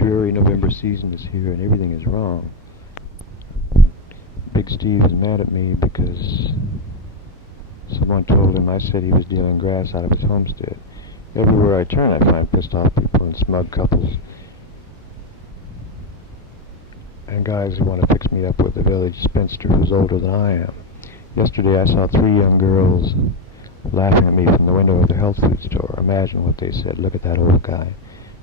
dreary November season is here and everything is wrong. Big Steve is mad at me because someone told him I said he was dealing grass out of his homestead. Everywhere I turn, I find pissed off people and smug couples and guys who want to fix me up with a village spinster who's older than I am. Yesterday I saw 3 young girls laughing at me from the window of the health food store. Imagine what they said. Look at that old guy.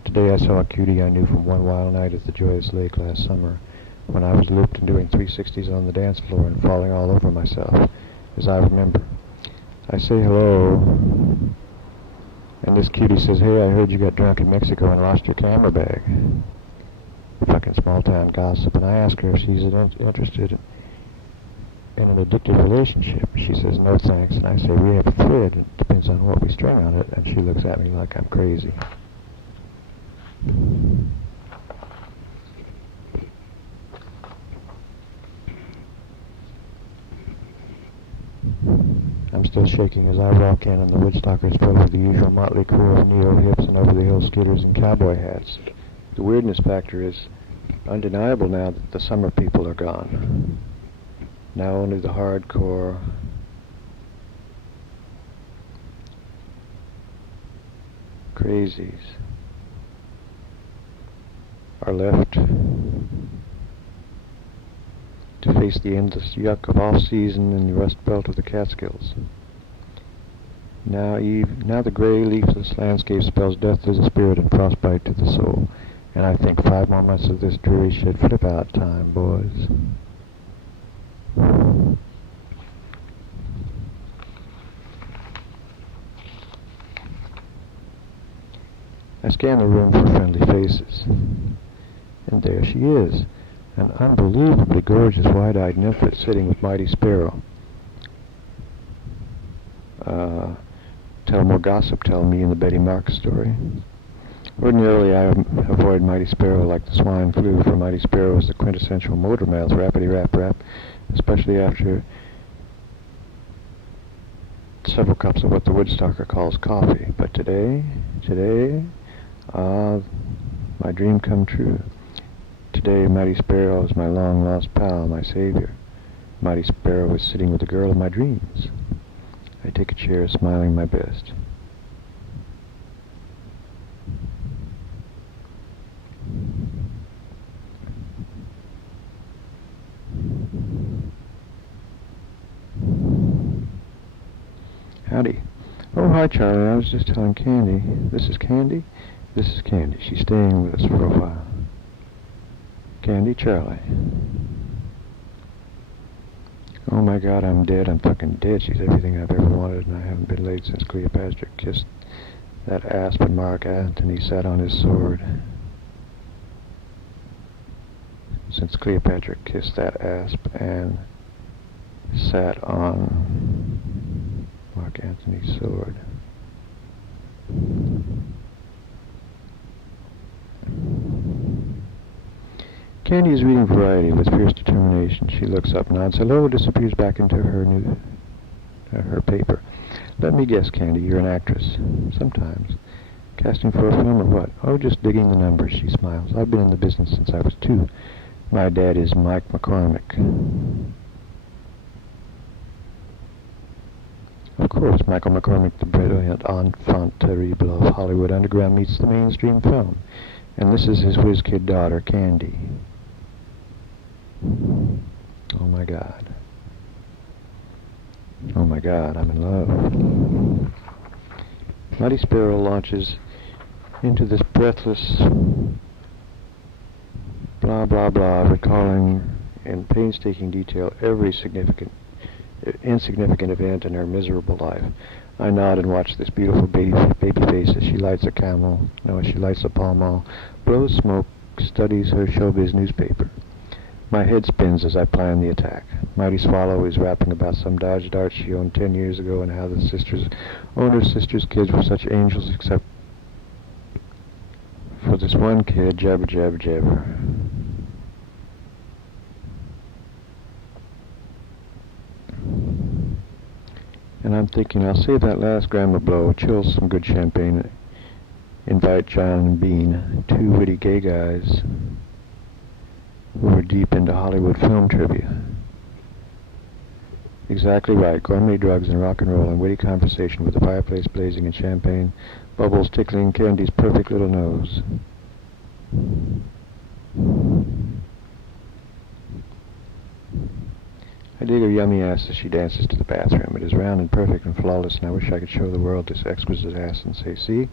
Today I saw a cutie I knew from one wild night at the Joyous Lake last summer, when I was looped and doing 360s on the dance floor and falling all over myself, as I remember. I say hello, and this cutie says, "Hey, I heard you got drunk in Mexico and lost your camera bag." Fucking small-town gossip. And I ask her if she's interested in an addictive relationship. She says, "No thanks." And I say, "We have a thread. It depends on what we string on it." And she looks at me like I'm crazy. I'm still shaking as I walk in, and the Woodstockers fill with the usual motley crew of neo-hips and over-the-hill skidders in cowboy hats. The weirdness factor is undeniable now that the summer people are gone. Now only the hardcore, crazies are left to face the endless yuck of off-season in the rust belt of the Catskills. Now the gray, leafless landscape spells death to the spirit and frostbite to the soul. And I think 5 more months of this dreary shit flip-out time, boys. I scan the room for friendly faces. And there she is, an unbelievably gorgeous wide-eyed nymphet sitting with Mighty Sparrow. Tell more gossip, tell me in the Betty Marks story. Ordinarily, I avoid Mighty Sparrow like the swine flu, for Mighty Sparrow is the quintessential motor mouth, rappity-rap-rap, especially after several cups of what the Woodstocker calls coffee. But today, my dream come true. Today, Mighty Sparrow is my long-lost pal, my savior. Mighty Sparrow is sitting with the girl of my dreams. I take a chair, smiling my best. Howdy. Oh, hi, Charlie. I was just telling Candy. This is Candy? This is Candy. She's staying with us for a while. Candy, Charlie. Oh my God, I'm dead. I'm fucking dead. She's everything I've ever wanted, and I haven't been laid since Cleopatra kissed that asp and Mark Antony sat on his sword. Since Cleopatra kissed that asp and sat on Mark Antony's sword. Candy is reading Variety with fierce determination. She looks up, nods hello, disappears back into her paper. Let me guess, Candy, you're an actress. Sometimes. Casting for a film or what? Oh, just digging the numbers, she smiles. I've been in the business since I was 2. My dad is Mike McCormick. Of course, Michael McCormick, the brilliant enfant terrible of Hollywood underground, meets the mainstream film. And this is his whiz-kid daughter, Candy. Oh my God. Oh my God, I'm in love. Mighty Sparrow launches into this breathless blah blah blah, recalling in painstaking detail every insignificant event in her miserable life. I nod and watch this beautiful baby face as she lights a she lights a Pall Mall, blows smoke, studies her showbiz newspaper. My head spins as I plan the attack. Mighty Swallow is rapping about some Dodge Dart she owned 10 years ago and how the owner's sister's kids were such angels except for this one kid, jabber, jabber, jabber. And I'm thinking I'll save that last grammar blow, chill some good champagne, invite John and Bean, 2 witty gay guys who were deep into Hollywood film trivia. Exactly right. Gourmet drugs and rock and roll and witty conversation with the fireplace blazing and champagne bubbles tickling Candy's perfect little nose. I dig her yummy ass as she dances to the bathroom. It is round and perfect and flawless, and I wish I could show the world this exquisite ass and say, see,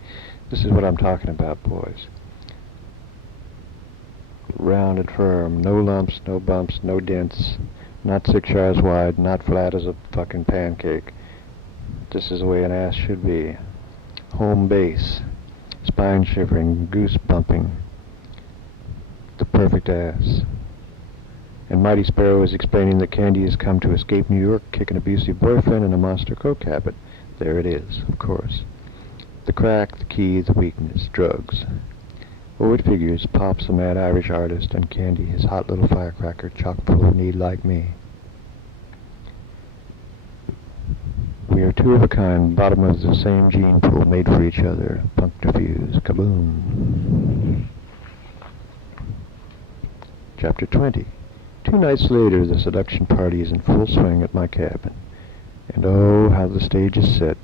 this is what I'm talking about, boys. Round and firm, no lumps, no bumps, no dents, not 6 yards wide, not flat as a fucking pancake. This is the way an ass should be. Home base, spine shivering, goose bumping, the perfect ass. And Mighty Sparrow is explaining that Candy has come to escape New York, kick an abusive boyfriend, and a monster coke habit. There it is, of course. The crack, the key, the weakness, drugs. Oh, it figures. Pop's a mad Irish artist, and Candy, his hot little firecracker, chock full of need like me. We are two of a kind, bottom of the same gene pool, made for each other. Puncture fuse, kaboom. Chapter 20. 2 nights later, the seduction party is in full swing at my cabin. And oh, how the stage is set.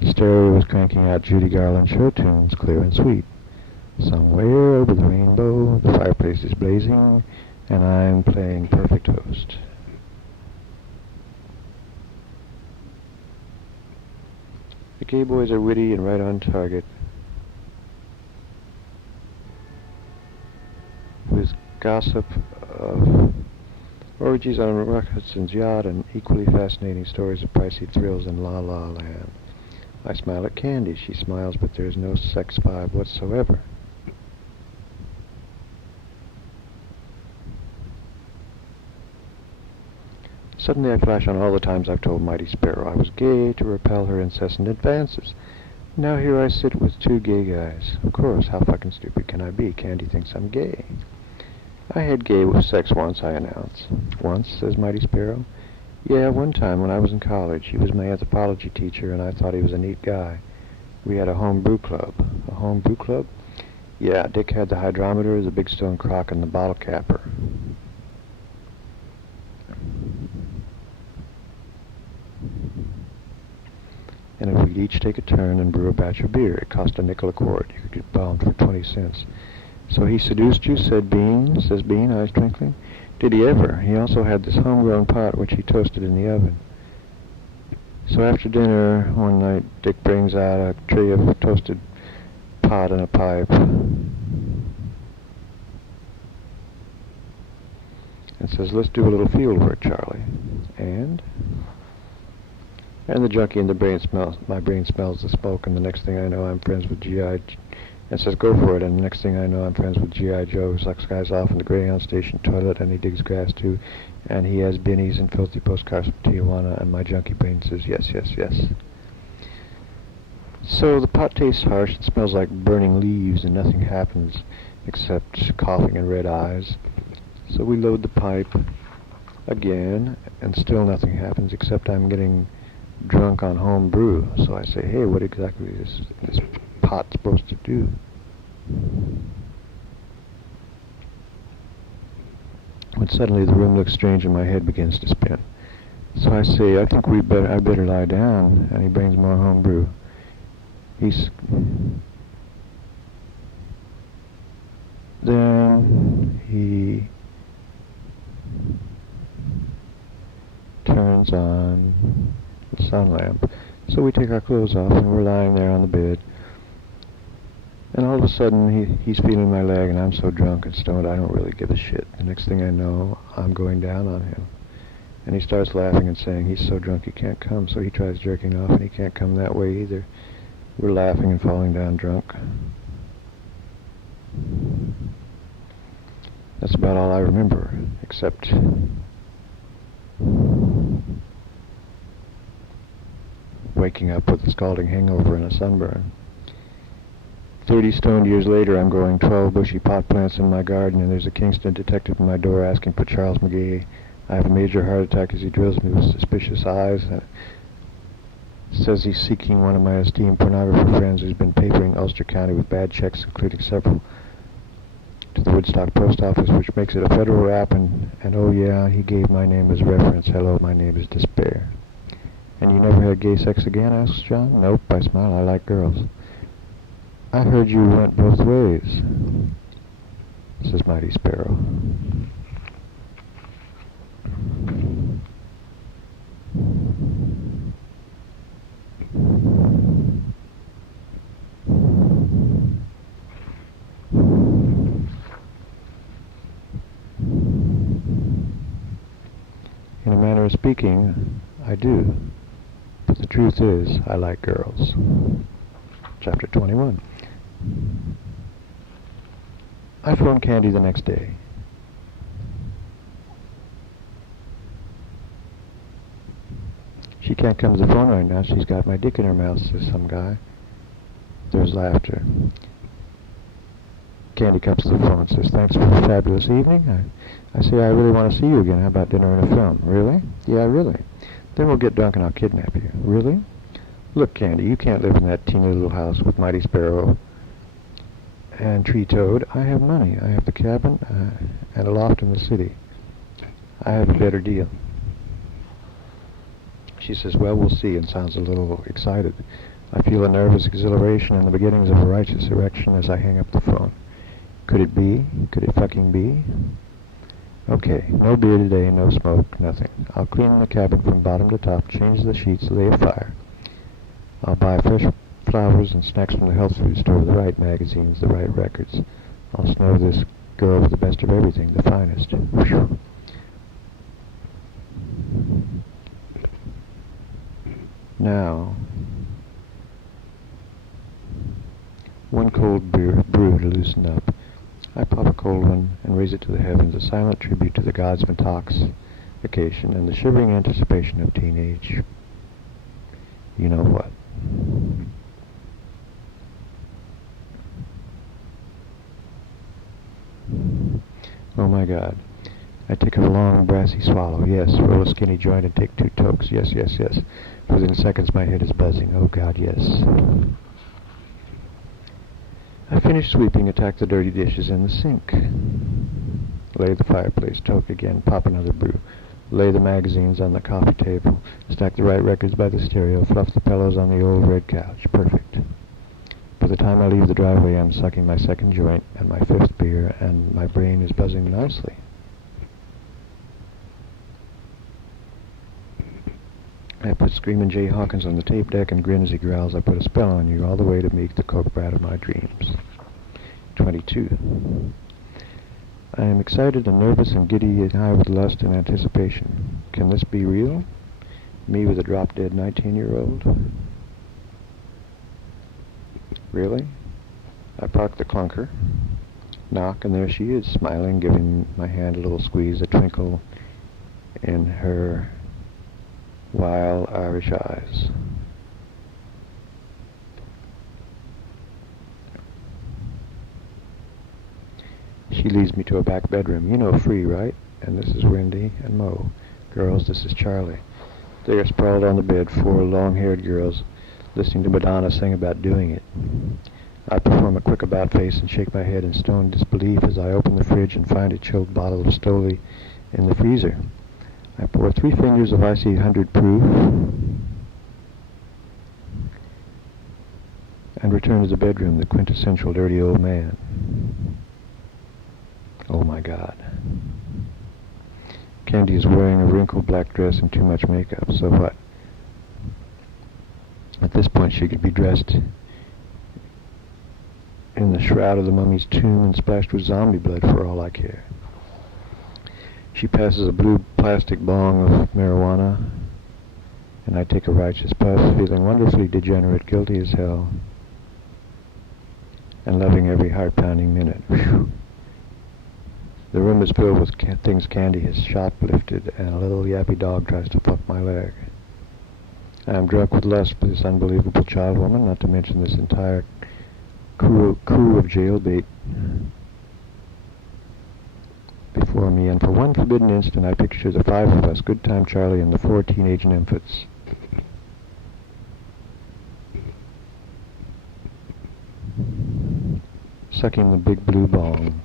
The stereo is cranking out Judy Garland show tunes, clear and sweet. Somewhere over the rainbow, the fireplace is blazing, and I'm playing perfect host. The gay boys are witty and right on target, with gossip of orgies on Rock Hudson's yacht and equally fascinating stories of pricey thrills in La La Land. I smile at Candy. She smiles, but there is no sex vibe whatsoever. Suddenly I flash on all the times I've told Mighty Sparrow I was gay to repel her incessant advances. Now here I sit with 2 gay guys. Of course, how fucking stupid can I be? Candy thinks I'm gay. I had gay with sex once, I announce. Once, says Mighty Sparrow. Yeah, one time when I was in college. He was my anthropology teacher, and I thought he was a neat guy. We had a home brew club. A home brew club? Yeah, Dick had the hydrometer, the big stone crock, and the bottle capper. And we'd each take a turn and brew a batch of beer. It cost a nickel a quart. You could get bombed for 20 cents. So he seduced you, said Bean, says Bean, eyes twinkling. Did he ever? He also had this homegrown pot which he toasted in the oven. So after dinner one night, Dick brings out a tray of toasted pot and a pipe, and says, let's do a little field work, Charlie. And the junkie in the brain smells, my brain smells the smoke, and the next thing I know I'm friends with G.I. and says, go for it, and the next thing I know I'm friends with G.I. Joe, who sucks guys off in the Greyhound station toilet, and he digs grass too, and he has binnies and filthy postcards from Tijuana, and my junkie brain says, yes, yes, yes. So the pot tastes harsh and smells like burning leaves, and nothing happens except coughing and red eyes. So we load the pipe again, and still nothing happens except I'm getting drunk on home brew. So I say, hey, what exactly is this pot supposed to do? When suddenly the room looks strange and my head begins to spin. So I say, I think I better lie down, and he brings more home brew. Then he turns on the sun lamp. So we take our clothes off and we're lying there on the bed. And all of a sudden he's feeling my leg, and I'm so drunk and stoned I don't really give a shit. The next thing I know, I'm going down on him. And he starts laughing and saying he's so drunk he can't come. So he tries jerking off and he can't come that way either. We're laughing and falling down drunk. That's about all I remember, except waking up with a scalding hangover and a sunburn. 30 stoned years later, I'm growing 12 bushy pot plants in my garden, and there's a Kingston detective at my door asking for Charles McGee. I have a major heart attack as he drills me with suspicious eyes. Says he's seeking one of my esteemed pornographer friends who's been papering Ulster County with bad checks, including several to the Woodstock post office, which makes it a federal rap, and oh yeah, he gave my name as reference. Hello, my name is Despair. And you never had gay sex again? Asks John. Nope, I smile. I like girls. I heard you went both ways, says Mighty Sparrow. In a manner of speaking, I do. But the truth is, I like girls. Chapter 21. I phoned Candy the next day. She can't come to the phone right now. She's got my dick in her mouth, says some guy. There's laughter. Candy comes to the phone and says, thanks for a fabulous evening. I say, I really want to see you again. How about dinner and a film? Really? Yeah, really. Then we'll get drunk and I'll kidnap you. Really? Look, Candy, you can't live in that teeny little house with Mighty Sparrow and Tree Toad. I have money. I have the cabin and a loft in the city. I have a better deal. She says, well, we'll see, and sounds a little excited. I feel a nervous exhilaration and the beginnings of a righteous erection as I hang up the phone. Could it be? Could it fucking be? Okay, no beer today, no smoke, nothing. I'll clean the cabin from bottom to top, change the sheets, lay a fire. I'll buy fresh flowers and snacks from the health food store, the right magazines, the right records. I'll snow this girl with the best of everything, the finest. Whew. Now, one cold brew to loosen up. I pop a cold one and raise it to the heavens, a silent tribute to the gods of intoxication and the shivering anticipation of teenage. You know what? Oh my God. I take a long brassy swallow. Yes, roll a skinny joint and take 2 tokes. Yes, yes, yes. Within seconds my head is buzzing. Oh God, yes. I finish sweeping, attack the dirty dishes in the sink. Lay the fireplace, toke again, pop another brew. Lay the magazines on the coffee table, stack the right records by the stereo, fluff the pillows on the old red couch. Perfect. By the time I leave the driveway, I'm sucking my 2nd joint and my 5th beer, and my brain is buzzing nicely. I put Screamin' Jay Hawkins on the tape deck and grin as he growls, I put a spell on you all the way to Meek, the coke brat of my dreams. 22. I am excited and nervous and giddy and high with lust and anticipation. Can this be real? Me with a drop-dead 19-year-old? Really? I park the clunker, knock, and there she is, smiling, giving my hand a little squeeze, a twinkle in her wild Irish eyes. She leads me to a back bedroom. You know Free, right? And this is Wendy and Mo. Girls, this is Charlie. They are sprawled on the bed, 4 long-haired girls, listening to Madonna sing about doing it. I perform a quick about-face and shake my head in stone disbelief as I open the fridge and find a chilled bottle of Stoli in the freezer. I pour 3 fingers of icy 100 proof and return to the bedroom, the quintessential dirty old man. Oh my God. Candy is wearing a wrinkled black dress and too much makeup, so what? At this point she could be dressed in the shroud of the mummy's tomb and splashed with zombie blood for all I care. She passes a blue plastic bong of marijuana, and I take a righteous puff, feeling wonderfully degenerate, guilty as hell, and loving every heart-pounding minute. Whew. The room is filled with things Candy has shoplifted, and a little yappy dog tries to fuck my leg. I am drunk with lust for this unbelievable child woman, not to mention this entire crew of jailbait before me, and for one forbidden instant I picture the 5 of us, Good Time Charlie and the 4 teenage nymphs. Sucking the big blue bong.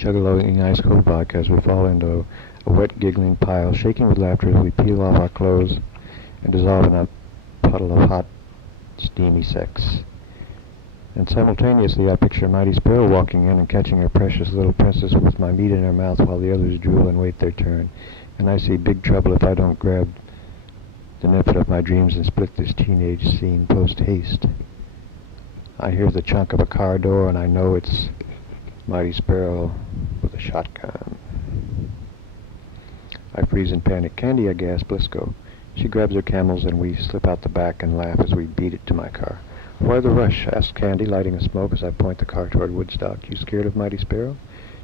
chug-a-loading ice-cold vodka as we fall into a wet, giggling pile, shaking with laughter as we peel off our clothes and dissolve in a puddle of hot, steamy sex. And simultaneously I picture Mighty Sparrow walking in and catching her precious little princess with my meat in her mouth while the others drool and wait their turn. And I see big trouble if I don't grab the nippet of my dreams and split this teenage scene post-haste. I hear the chunk of a car door and I know it's Mighty Sparrow with a shotgun. I freeze in panic. Candy, I gasp. Let's go. She grabs her camels and we slip out the back and laugh as we beat it to my car. Why the rush? Asks Candy, lighting a smoke as I point the car toward Woodstock. You scared of Mighty Sparrow?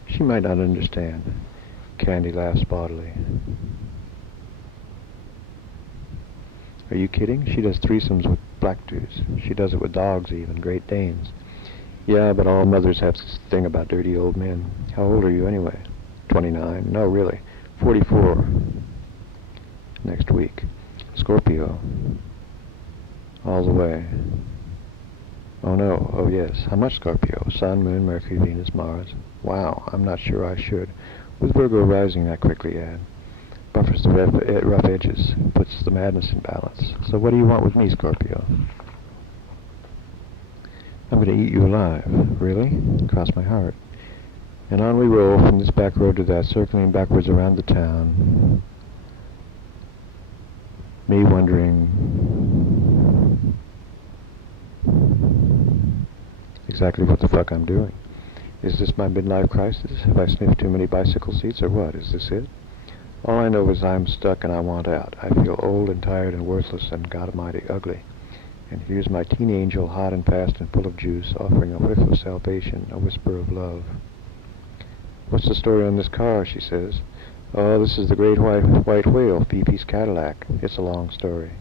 She might not understand. Candy laughs bodily. Are you kidding? She does threesomes with black dudes. She does it with dogs even, Great Danes. Yeah, but all mothers have this thing about dirty old men. How old are you anyway? 29. No, really. 44. Next week. Scorpio. All the way. Oh no, oh yes. How much Scorpio? Sun, Moon, Mercury, Venus, Mars. Wow, I'm not sure I should. With Virgo rising that quickly, Ad. Buffers the rough edges, puts the madness in balance. So what do you want with me, Scorpio? I'm going to eat you alive. Really? Cross my heart. And on we roll from this back road to that, circling backwards around the town. Me wondering exactly what the fuck I'm doing. Is this my midlife crisis? Have I sniffed too many bicycle seats or what? Is this it? All I know is I'm stuck and I want out. I feel old and tired and worthless and God Almighty ugly. And here's my teen angel, hot and fast and full of juice, offering a whiff of salvation, a whisper of love. What's the story on this car? She says. Oh, this is the great white whale, VP's Cadillac. It's a long story.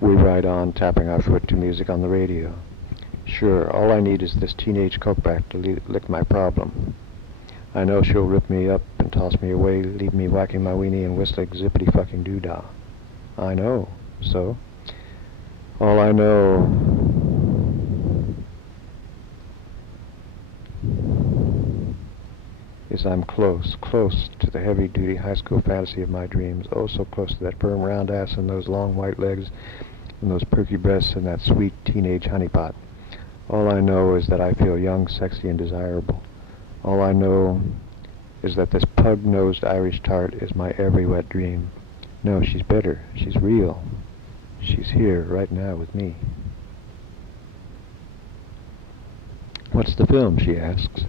We ride on, tapping our foot to music on the radio. Sure, all I need is this teenage cokeback to lick my problem. I know she'll rip me up and toss me away, leave me whacking my weenie and whistling zippity-fucking-doo-dah. I know. So? All I know is I'm close to the heavy-duty high school fantasy of my dreams. Oh, so close to that firm round ass and those long white legs and those perky breasts and that sweet teenage honeypot. All I know is that I feel young, sexy, and desirable. All I know is that this pug-nosed Irish tart is my every wet dream. No, she's better. She's real. She's here right now with me. What's the film? She asks.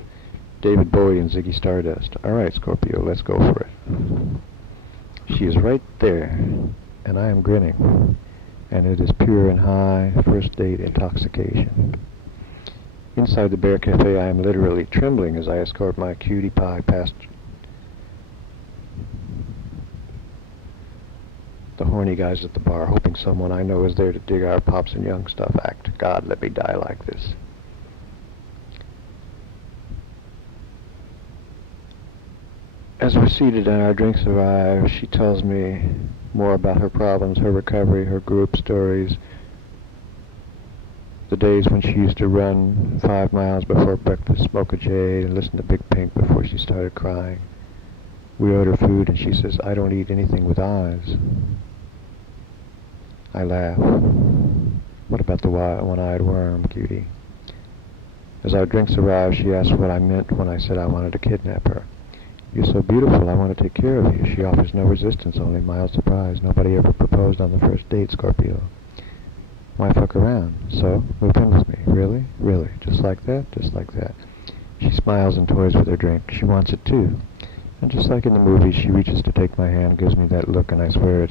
David Bowie and Ziggy Stardust. All right, Scorpio, let's go for it. She is right there, and I am grinning, and it is pure and high first date intoxication. Inside the Bear Cafe, I am literally trembling as I escort my cutie pie past the horny guys at the bar, hoping someone I know is there to dig our Pops and Young stuff act. God, let me die like this. As we're seated and our drinks arrive, she tells me more about her problems, her recovery, her group stories, the days when she used to run 5 miles before breakfast, smoke a J, and listen to Big Pink before she started crying. We order food and she says, I don't eat anything with eyes. I laugh. What about the one-eyed worm, cutie? As our drinks arrive, she asks what I meant when I said I wanted to kidnap her. You're so beautiful, I want to take care of you. She offers no resistance, only mild surprise. Nobody ever proposed on the first date, Scorpio. Why fuck around? So, move in with me. Really? Really? Just like that? Just like that. She smiles and toys with her drink. She wants it too. And just like in the movies, she reaches to take my hand, gives me that look, and I swear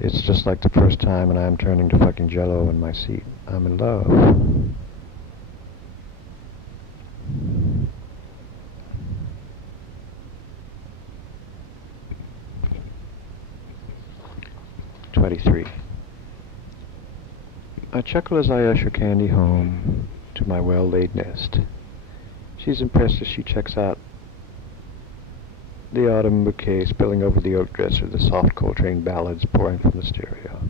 it's just like the first time, and I'm turning to fucking Jell-O in my seat. I'm in love. I chuckle as I usher Candy home to my well-laid nest. She's impressed as she checks out the autumn bouquet spilling over the oak dresser, the soft Coltrane ballads pouring from the stereo.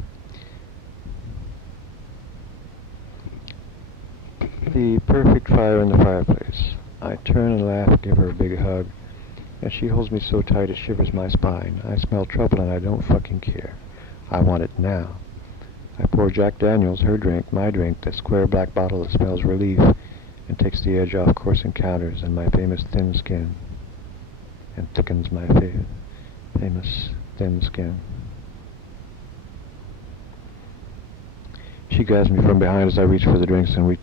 The perfect fire in the fireplace. I turn and laugh, give her a big hug, and she holds me so tight it shivers my spine. I smell trouble and I don't fucking care. I want it now. I pour Jack Daniels, her drink, my drink, the square black bottle that smells relief, and takes the edge off coarse encounters and my famous thin skin, and thickens my famous thin skin. She grabs me from behind as I reach for the drinks, and we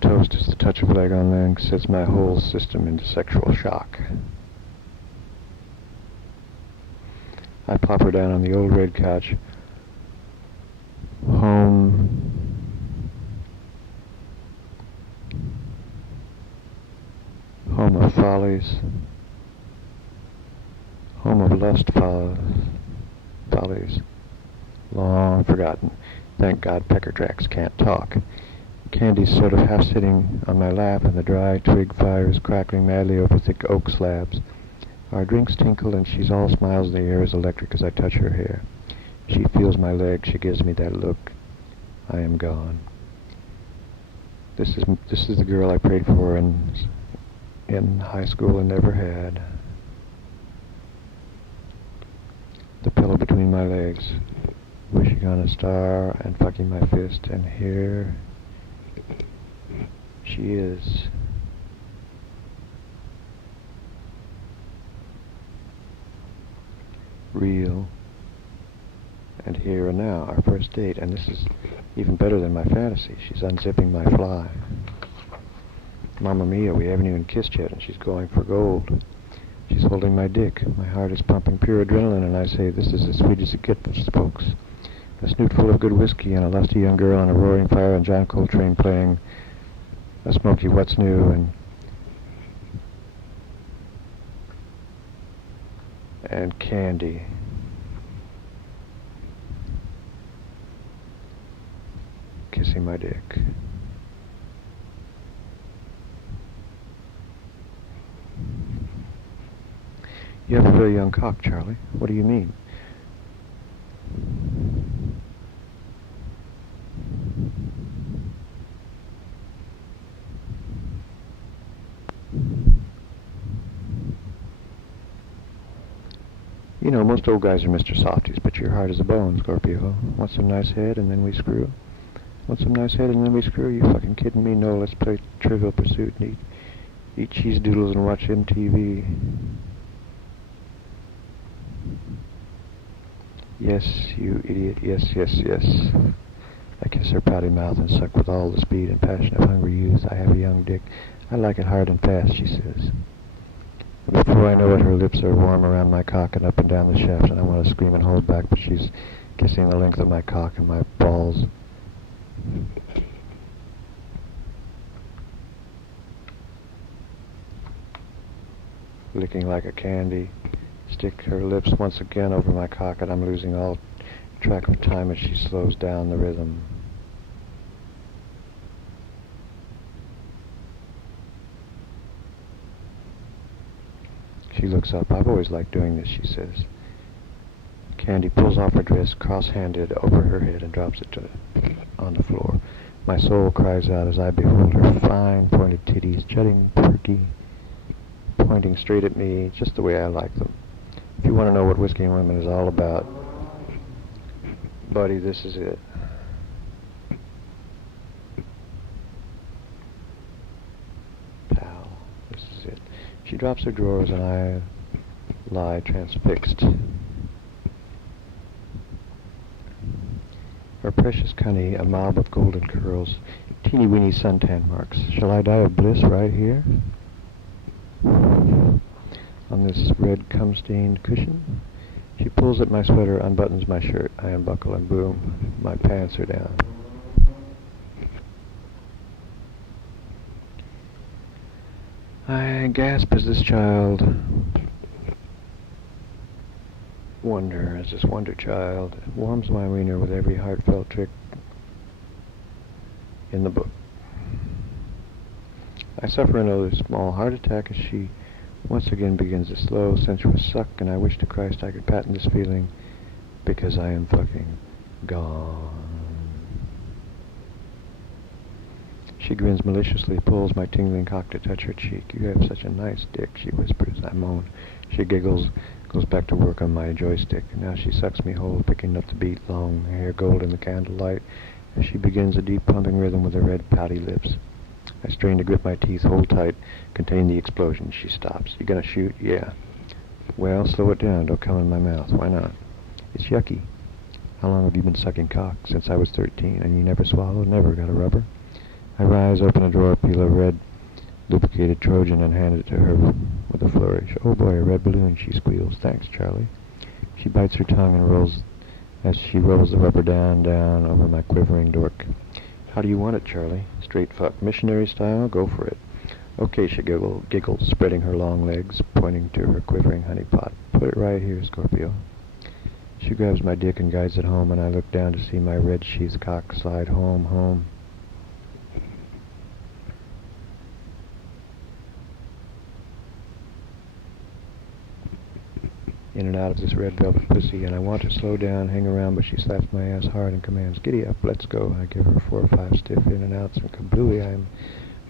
toast as the touch of leg on leg sets my whole system into sexual shock. I plop her down on the old red couch. Home of follies, home of lust follies, long forgotten. Thank God pecker tracks can't talk. Candy's sort of half sitting on my lap, and the dry twig fire is crackling madly over thick oak slabs. Our drinks tinkle, and she's all smiles. The air is electric as I touch her hair. She feels my leg. She gives me that look. I am gone. This is the girl I prayed for in high school and never had. The pillow between my legs, wishing on a star and fucking my fist, and here she is. Real. And here and now, our first date, and this is even better than my fantasy. She's unzipping my fly. Mamma mia, we haven't even kissed yet, and she's going for gold. She's holding my dick. My heart is pumping pure adrenaline, and I say, this is as sweet as it gets, folks. A snoot full of good whiskey, and a lusty young girl, and a roaring fire, and John Coltrane playing a smoky What's New, and Candy. Kissing my dick. You have a very young cock, Charlie. What do you mean? You know, most old guys are Mr. Softies, but your heart is a bone, Scorpio. Want some nice head, and then we screw? Want some nice head, and then we screw? You fucking kidding me? No, let's play Trivial Pursuit and eat cheese doodles and watch MTV. Yes, you idiot. Yes, yes, yes. I kiss her pouty mouth and suck with all the speed and passion of hungry youth. I have a young dick. I like it hard and fast, she says. Before I know it, her lips are warm around my cock and up and down the shaft, and I want to scream and hold back, but she's kissing the length of my cock and my balls. Licking like a candy. Stick her lips once again over my cock, and I'm losing all track of time as she slows down the rhythm. She looks up. I've always liked doing this, she says. Candy pulls off her dress, cross-handed over her head, and drops it on the floor. My soul cries out as I behold her fine, pointed titties, jutting, perky, pointing straight at me, just the way I like them. If you want to know what Whiskey and Women is all about, buddy, this is it. Pal, this is it. She drops her drawers and I lie transfixed. Her precious cunny, a mob of golden curls, teeny-weeny suntan marks. Shall I die of bliss right here? On this red cum-stained cushion? She pulls at my sweater, unbuttons my shirt. I unbuckle and boom, my pants are down. I gasp as this child as this wonder child warms my wiener with every heartfelt trick in the book. I suffer another small heart attack as she once again begins a slow, sensuous suck, and I wish to Christ I could patent this feeling because I am fucking gone. She grins maliciously, pulls my tingling cock to touch her cheek. You have such a nice dick, she whispers. I moan. She giggles, goes back to work on my joystick. Now she sucks me whole, picking up the beat, long hair gold in the candlelight, as she begins a deep pumping rhythm with her red pouty lips. I strain to grip my teeth, hold tight, contain the explosion. She stops. You gonna shoot? Yeah. Well, slow it down. Don't come in my mouth. Why not? It's yucky. How long have you been sucking cock? Since I was 13. And you never swallowed? Never got a rubber? I rise, open a drawer, peel a red, lubricated Trojan, and hand it to her with a flourish. Oh boy, a red balloon, she squeals. Thanks, Charlie. She bites her tongue and rolls as she rolls the rubber down over my quivering dork. How do you want it, Charlie? Straight fuck. Missionary style? Go for it. Okay, she giggles, spreading her long legs, pointing to her quivering honey pot. Put it right here, Scorpio. She grabs my dick and guides it home, and I look down to see my red-sheathed cock slide home. In and out of this red velvet pussy, and I want to slow down, hang around, but she slaps my ass hard and commands, "Giddy up, let's go." I give her 4 or 5 stiff in and outs, and kablooey, I am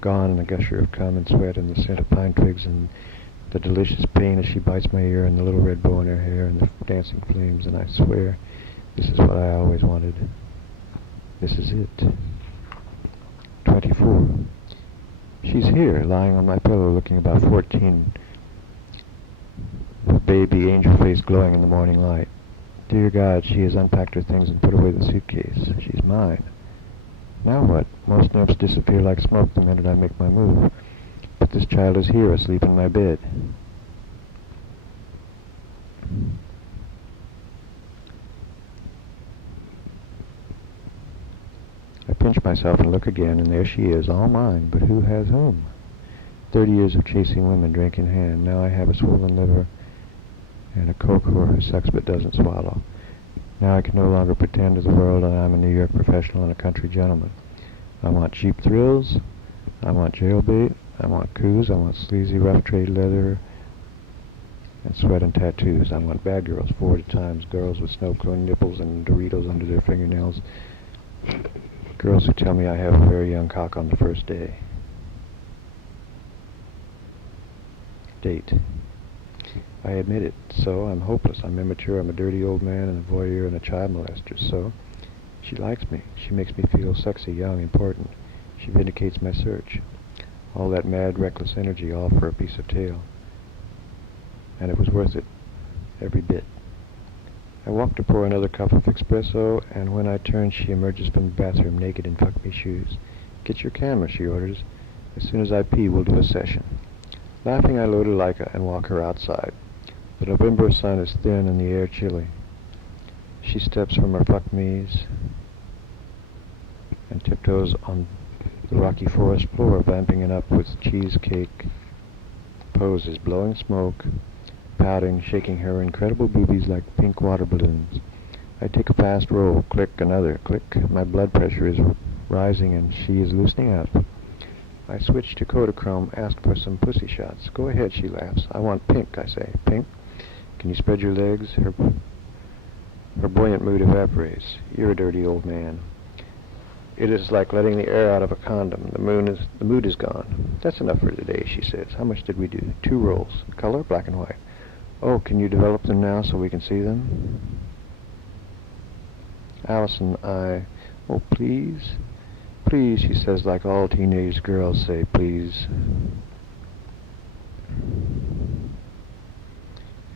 gone in a gusher of cum and sweat and the scent of pine twigs and the delicious pain as she bites my ear and the little red bow in her hair and the dancing flames, and I swear this is what I always wanted. This is it. 24. She's here, lying on my pillow, looking about 14, with baby angel face glowing in the morning light. Dear God, she has unpacked her things and put away the suitcase. She's mine. Now what? Most nymphs disappear like smoke the minute I make my move. But this child is here, asleep in my bed. I pinch myself and look again, and there she is, all mine. But who has whom? 30 years of chasing women, drink in hand. Now I have a swollen liver and a coke whore who sucks but doesn't swallow. Now I can no longer pretend to the world that I'm a New York professional and a country gentleman. I want cheap thrills. I want jailbait. I want coups. I want sleazy rough trade leather and sweat and tattoos. I want bad girls, 4 at a time, girls with snow-cone nipples and Doritos under their fingernails. Girls who tell me I have a very young cock on the first day. Date. I admit it. So I'm hopeless. I'm immature. I'm a dirty old man and a voyeur and a child molester. So she likes me. She makes me feel sexy, young, important. She vindicates my search. All that mad, reckless energy, all for a piece of tail. And it was worth it. Every bit. I walk to pour another cup of espresso, and when I turn, she emerges from the bathroom naked in fuck-me shoes. Get your camera, she orders. As soon as I pee, we'll do a session. Laughing, I load a Leica and walk her outside. The November sun is thin and the air chilly. She steps from her fuck-me's and tiptoes on the rocky forest floor, vamping it up with cheesecake poses, blowing smoke, pouting, shaking her incredible boobies like pink water balloons. I take a fast roll, click, another, click. My blood pressure is rising and she is loosening up. I switch to Kodachrome, ask for some pussy shots. Go ahead, she laughs. I want pink, I say. Pink? Can you spread your legs? Her buoyant mood evaporates. You're a dirty old man. It is like letting the air out of a condom. The mood is gone. That's enough for today, she says. How much did we do? 2 rolls. Color? Black and white. Oh, can you develop them now so we can see them? Allison, oh, please? Please, she says, like all teenage girls say, please.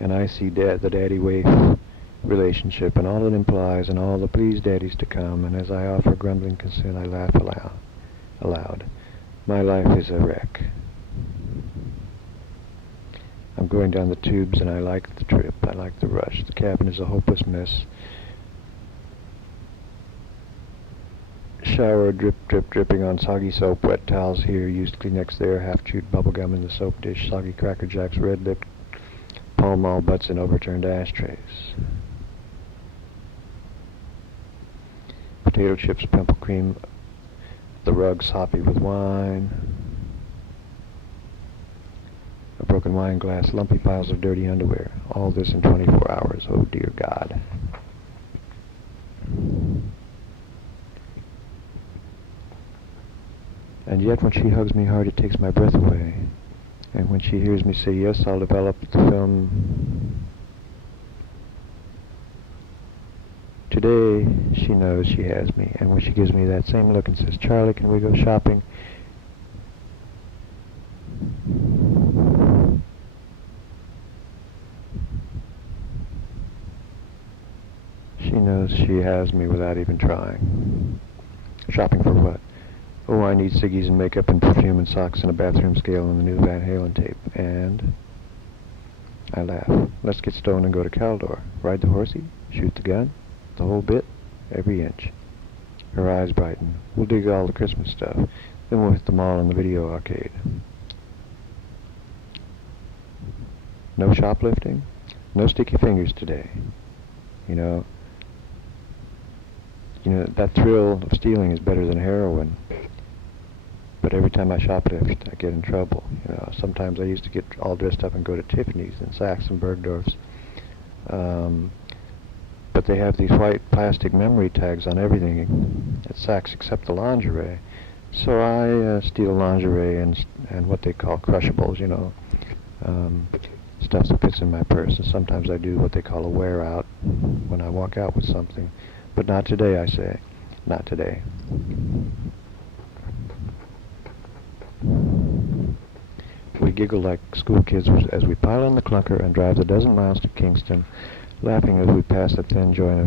And I see the daddy-waif relationship and all it implies and all the please daddies to come, and as I offer grumbling consent, I laugh aloud. My life is a wreck. I'm going down the tubes and I like the trip. I like the rush. The cabin is a hopeless mess. Shower dripping on soggy soap, wet towels here, used Kleenex there, half-chewed bubblegum in the soap dish, soggy Cracker Jacks, red-lipped Pall Mall butts in overturned ashtrays. Potato chips, pimple cream, the rug soppy with wine, a broken wine glass, lumpy piles of dirty underwear. All this in 24 hours. Oh, dear God. And yet when she hugs me hard, it takes my breath away. And when she hears me say, yes, I'll develop the film. Today, she knows she has me. And when she gives me that same look and says, Charlie, can we go shopping? She knows she has me without even trying. Shopping for what? Oh, I need ciggies and makeup and perfume and socks and a bathroom scale and the new Van Halen tape. And I laugh. Let's get stoned and go to Caldor. Ride the horsey? Shoot the gun? The whole bit? Every inch. Her eyes brighten. We'll dig all the Christmas stuff. Then we'll hit the mall and the video arcade. No shoplifting? No sticky fingers today. You know, that thrill of stealing is better than heroin. But every time I shoplift, I get in trouble. Sometimes I used to get all dressed up and go to Tiffany's and Saks and Bergdorf's. But they have these white plastic memory tags on everything at Saks except the lingerie. So I steal lingerie and what they call crushables, stuff that fits in my purse. And sometimes I do what they call a wear out when I walk out with something. But not today, I say. Not today. We giggle like school kids as we pile in the clunker and drive the dozen miles to Kingston, laughing as we pass a thin joint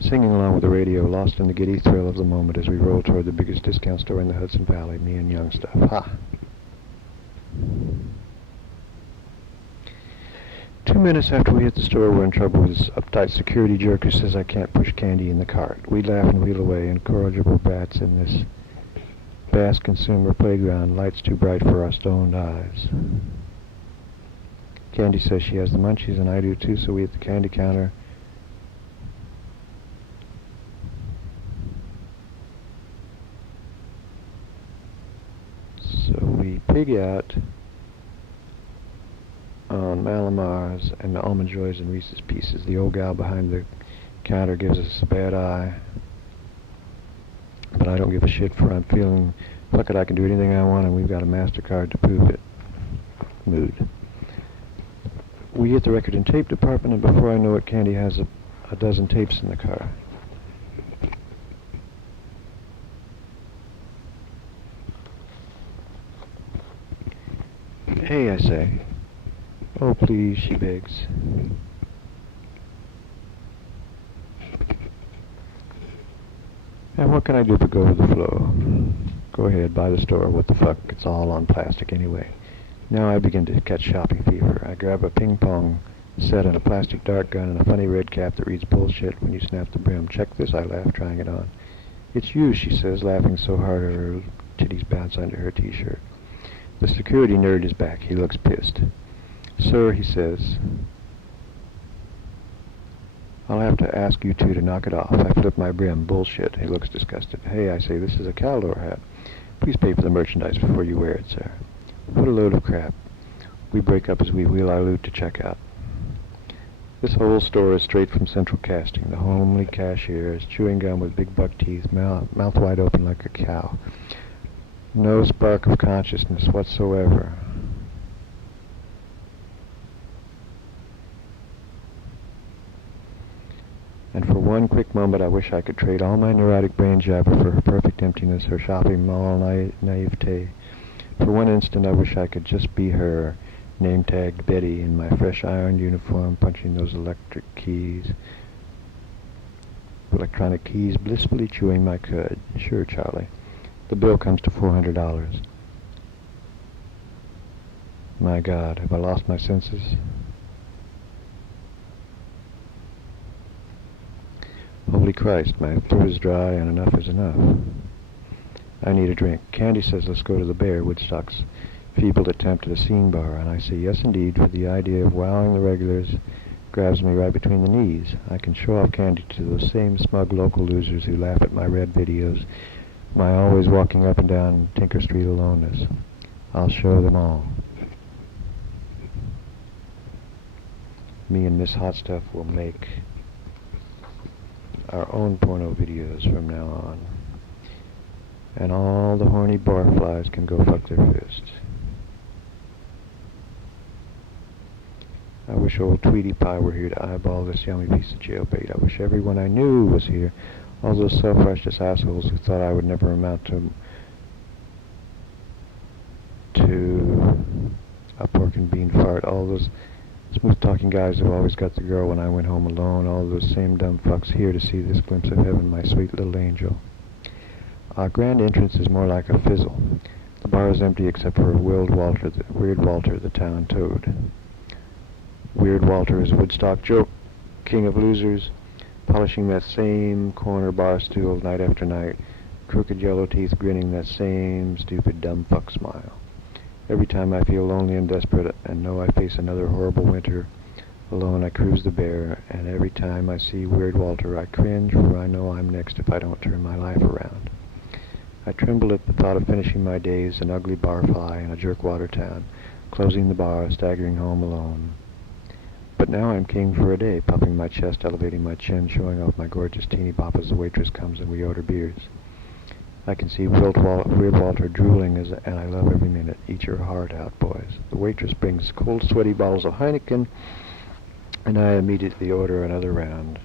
singing along with the radio, lost in the giddy thrill of the moment as we roll toward the biggest discount store in the Hudson Valley, me and Young Stuff. Ha! 2 minutes after we hit the store, we're in trouble with this uptight security jerk who says I can't push candy in the cart. We laugh and wheel away, incorrigible bats in this vast consumer playground, lights too bright for our stoned eyes. Candy says she has the munchies, and I do too, so we hit the candy counter. So we pig out on Malamars and the Almond Joys and Reese's Pieces. The old gal behind the counter gives us a bad eye, but I don't give a shit, for I'm feeling, fuck it, I can do anything I want and we've got a MasterCard to prove it. Mood. We hit the record and tape department, and before I know it, Candy has a dozen tapes in the car. Hey, I say. Oh, please, she begs. And what can I do but go with the flow? Go ahead, buy the store. What the fuck? It's all on plastic anyway. Now I begin to catch shopping fever. I grab a ping pong set and a plastic dart gun and a funny red cap that reads bullshit when you snap the brim. Check this, I laugh, trying it on. It's you, she says, laughing so hard her titties bounce under her t-shirt. The security nerd is back. He looks pissed. Sir, he says, I'll have to ask you two to knock it off. I flip my brim. Bullshit. He looks disgusted. Hey, I say, this is a Caldor hat. Please pay for the merchandise before you wear it, sir. What a load of crap. We break up as we wheel our loot to check out. This whole store is straight from Central Casting. The homely cashier is chewing gum with big buck teeth, mouth wide open like a cow. No spark of consciousness whatsoever. And for one quick moment I wish I could trade all my neurotic brain jabber for her perfect emptiness, her shopping mall naivete. For one instant I wish I could just be her, name-tagged Betty in my fresh ironed uniform, punching those electronic keys, blissfully chewing my cud. Sure, Charlie. The bill comes to $400. My God, have I lost my senses? Holy Christ, my throat is dry and enough is enough. I need a drink. Candy says let's go to the Bear, Woodstock's feeble attempt at a scene bar, and I say yes indeed, for the idea of wowing the regulars grabs me right between the knees. I can show off Candy to those same smug local losers who laugh at my red videos, my always walking up and down Tinker Street aloneness. I'll show them all. Me and Miss Hot Stuff will make our own porno videos from now on. And all the horny barflies can go fuck their fists. I wish old Tweety Pie were here to eyeball this yummy piece of jailbait. I wish everyone I knew was here. All those self-righteous assholes who thought I would never amount to a pork and bean fart. All those smooth-talking guys who always got the girl when I went home alone. All those same dumb fucks here to see this glimpse of heaven, my sweet little angel. Our grand entrance is more like a fizzle. The bar is empty except for Weird Walter, the town toad. Weird Walter is Woodstock Joe, king of losers, polishing that same corner bar stool night after night, crooked yellow teeth grinning that same stupid dumb fuck smile. Every time I feel lonely and desperate and know I face another horrible winter alone, I cruise the bear, and every time I see Weird Walter I cringe, for I know I'm next if I don't turn my life around. I tremble at the thought of finishing my days an ugly barfly in a jerkwater town, closing the bar, staggering home alone. But now I'm king for a day, puffing my chest, elevating my chin, showing off my gorgeous teeny bop as the waitress comes and we order beers. I can see Weird Walter drooling, and I love every minute. Eat your heart out, boys. The waitress brings cold, sweaty bottles of Heineken, and I immediately order another round.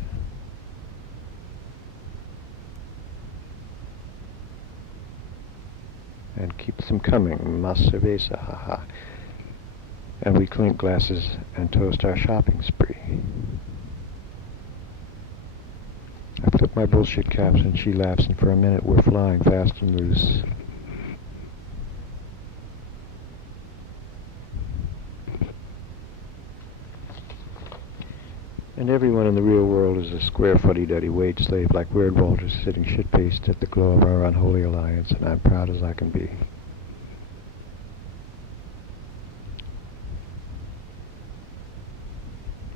And keep them coming, más cerveza, haha. And we clink glasses and toast our shopping spree. I flip my bullshit caps and she laughs, and for a minute we're flying fast and loose. And everyone in the real world is a square fuddy-duddy wage slave like Weird Walter, sitting shit-faced at the glow of our unholy alliance, and I'm proud as I can be.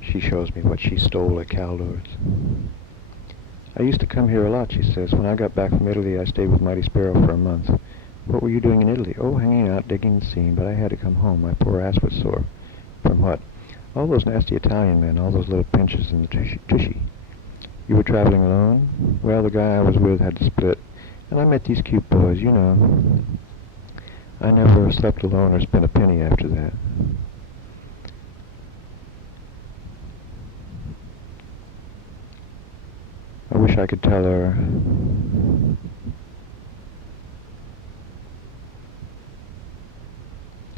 She shows me what she stole at Caldor's. I used to come here a lot, she says. When I got back from Italy, I stayed with Mighty Sparrow for a month. What were you doing in Italy? Oh, hanging out, digging the scene, but I had to come home. My poor ass was sore. From what? All those nasty Italian men, all those little pinches in the tushy. You were traveling alone? Well, the guy I was with had to split, and I met these cute boys, you know. I never slept alone or spent a penny after that. I wish I could tell her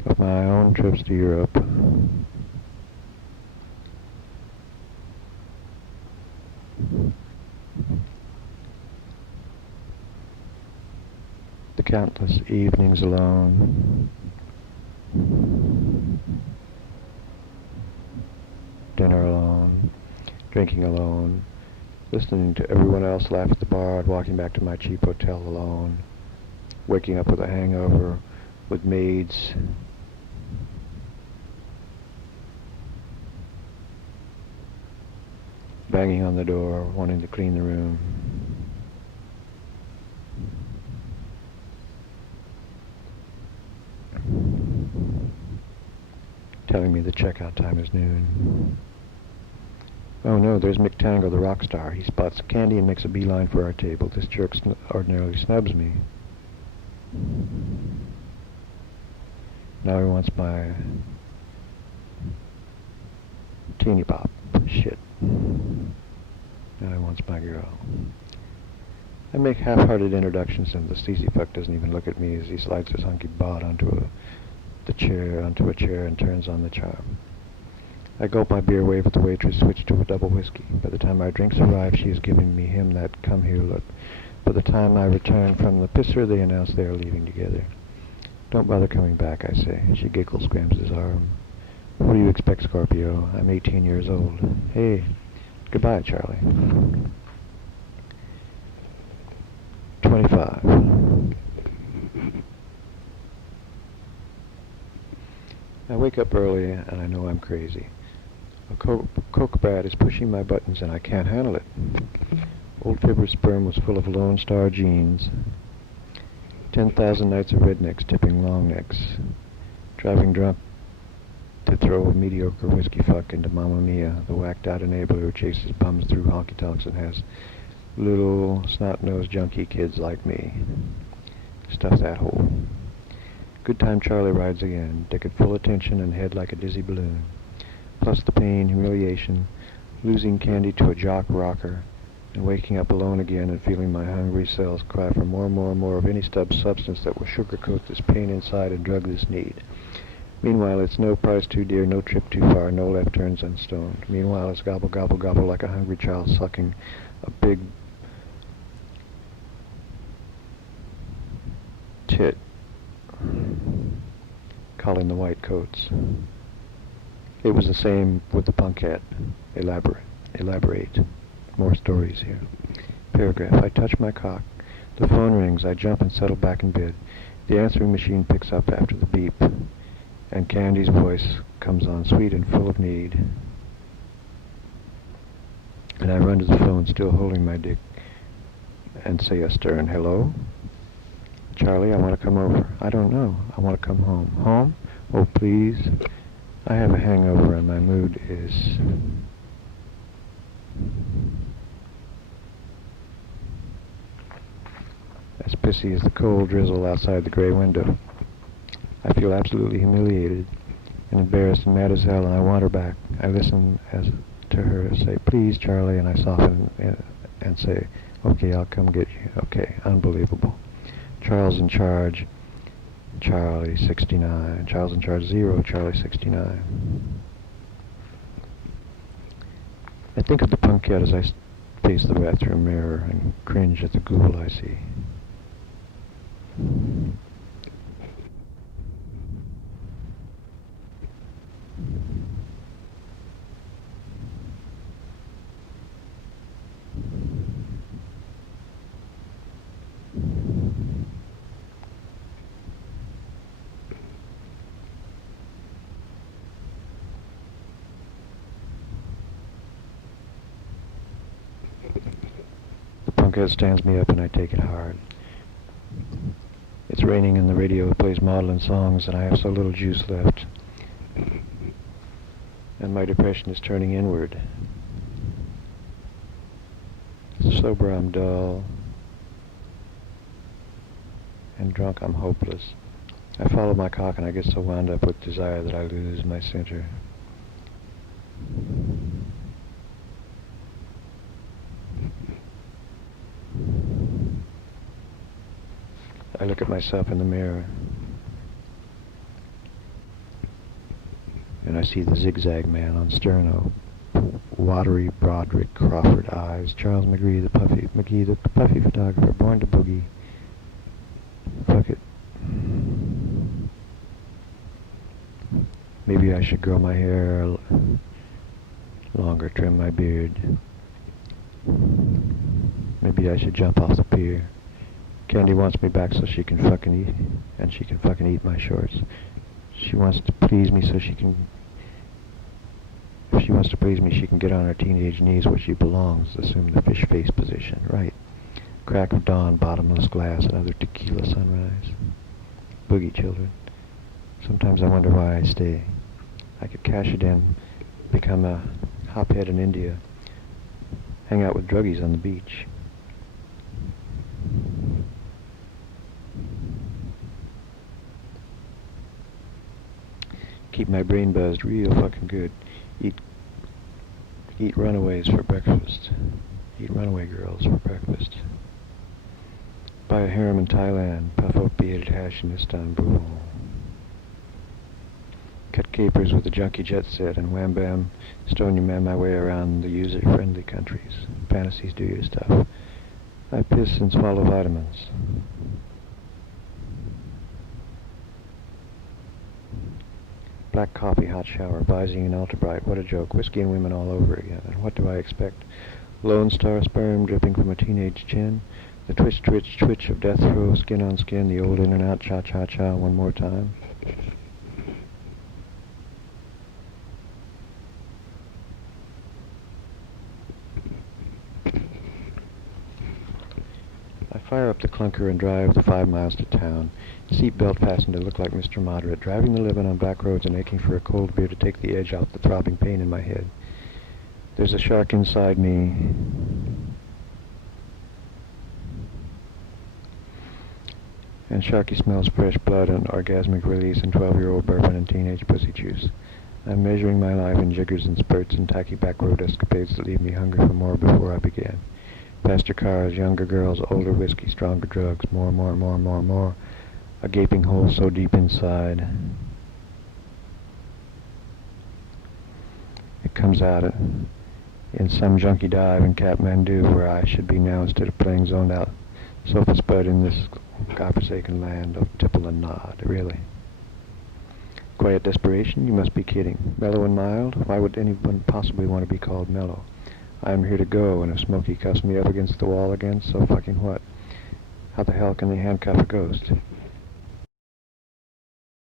of my own trips to Europe. The countless evenings alone. Dinner alone. Drinking alone. Listening to everyone else laugh at the bar and walking back to my cheap hotel alone. Waking up with a hangover, with maids. Banging on the door, wanting to clean the room. Telling me the checkout time is noon. Oh no, there's Mick Tango, the rock star. He spots candy and makes a beeline for our table. This jerk ordinarily snubs me. Now he wants my teeny pop. Shit. Now he wants my girl. I make half-hearted introductions, and the sleazy fuck doesn't even look at me as he slides his hunky bod onto a chair, and turns on the charm. I gulp my beer, wave at the waitress, switch to a double whiskey. By the time our drinks arrive, she is giving me him that come-here look. By the time I return from the pisser, they announce they are leaving together. Don't bother coming back, I say. She giggles, grabs his arm. What do you expect, Scorpio? I'm 18 years old. Hey, goodbye, Charlie. 25. I wake up early, and I know I'm crazy. A coke brat is pushing my buttons, and I can't handle it. Old Fibber's sperm was full of Lone Star jeans. 10,000 nights of rednecks tipping long necks. Driving drunk to throw a mediocre whiskey fuck into Mamma Mia, the whacked-out enabler who chases bums through honky-tonks and has Little snot-nosed junkie kids like me. Stuff that hole. Good time Charlie rides again. Ticket full attention and head like a dizzy balloon. Plus the pain, humiliation, losing Candy to a jock rocker, and waking up alone again and feeling my hungry cells cry for more and more and more of any substance that will sugarcoat this pain inside and drug this need. Meanwhile, it's no price too dear, no trip too far, no left turns unstoned. Meanwhile, it's gobble, gobble, gobble like a hungry child sucking a big tit, calling the white coats. It was the same with the punkette. Elaborate. More stories here. Paragraph. I touch my cock. The phone rings. I jump and settle back in bed. The answering machine picks up after the beep, and Candy's voice comes on, sweet and full of need. And I run to the phone, still holding my dick, and say a stern hello. Charlie, I want to come over. I don't know. I want to come home. Home? Oh, please. I have a hangover and my mood is as pissy as the cold drizzle outside the gray window. I feel absolutely humiliated and embarrassed and mad as hell, and I want her back. I listen to her say, please, Charlie, and I soften and say, okay, I'll come get you. Okay, unbelievable. Charles in charge, Charlie 69. Charles in charge 0, Charlie 69. I think of the punkette as I face the bathroom mirror and cringe at the ghoul I see. The punkette stands me up and I take it hard. It's raining and the radio plays maudlin songs and I have so little juice left. And my depression is turning inward. Sober I'm dull, and drunk I'm hopeless. I follow my cock and I get so wound up with desire that I lose my center. I look at myself in the mirror, and I see the zigzag man on sterno, watery Broderick Crawford eyes, Charles McGee the puffy photographer, born to boogie. Fuck it. Maybe I should grow my hair longer, trim my beard. Maybe I should jump off the pier. Candy wants me back so she can fucking eat, and she can fucking eat my shorts. She wants to please me so she can, if she wants to please me, she can get on her teenage knees where she belongs, assume the fish face position, right. Crack of dawn, bottomless glass, another tequila sunrise. Boogie children. Sometimes I wonder why I stay. I could cash it in, become a hophead in India, hang out with druggies on the beach. Keep my brain buzzed real fucking good. Eat runaways for breakfast. Eat runaway girls for breakfast. Buy a harem in Thailand. Puff opiated hash in Istanbul. Cut capers with a junkie jet set and wham bam stone your man my way around the user-friendly countries. Fantasies do your stuff. I piss and swallow vitamins. Black coffee, hot shower, Visine and Ultra Bright. What a joke. Whiskey and women all over again. And what do I expect? Lone Star sperm dripping from a teenage chin. The twitch, twitch, twitch of death throw, skin on skin. The old in and out, cha-cha-cha one more time. I fire up the clunker and drive the 5 miles to town. Seatbelt fastened to look like Mr. Moderate, driving the living on back roads and aching for a cold beer to take the edge off the throbbing pain in my head. There's a shark inside me. And Sharky smells fresh blood and orgasmic release and 12-year-old bourbon and teenage pussy juice. I'm measuring my life in jiggers and spurts and tacky back road escapades that leave me hungry for more before I begin. Faster cars, younger girls, older whiskey, stronger drugs, more, more, more, more, more. A gaping hole so deep inside, it comes out in some junky dive in Kathmandu, where I should be now instead of playing zoned out sofa spud in this godforsaken land of tipple and nod. Really. Quiet desperation? You must be kidding. Mellow and mild? Why would anyone possibly want to be called mellow? I'm here to go, and if Smokey cuffs me up against the wall again, so fucking what? How the hell can they handcuff a ghost?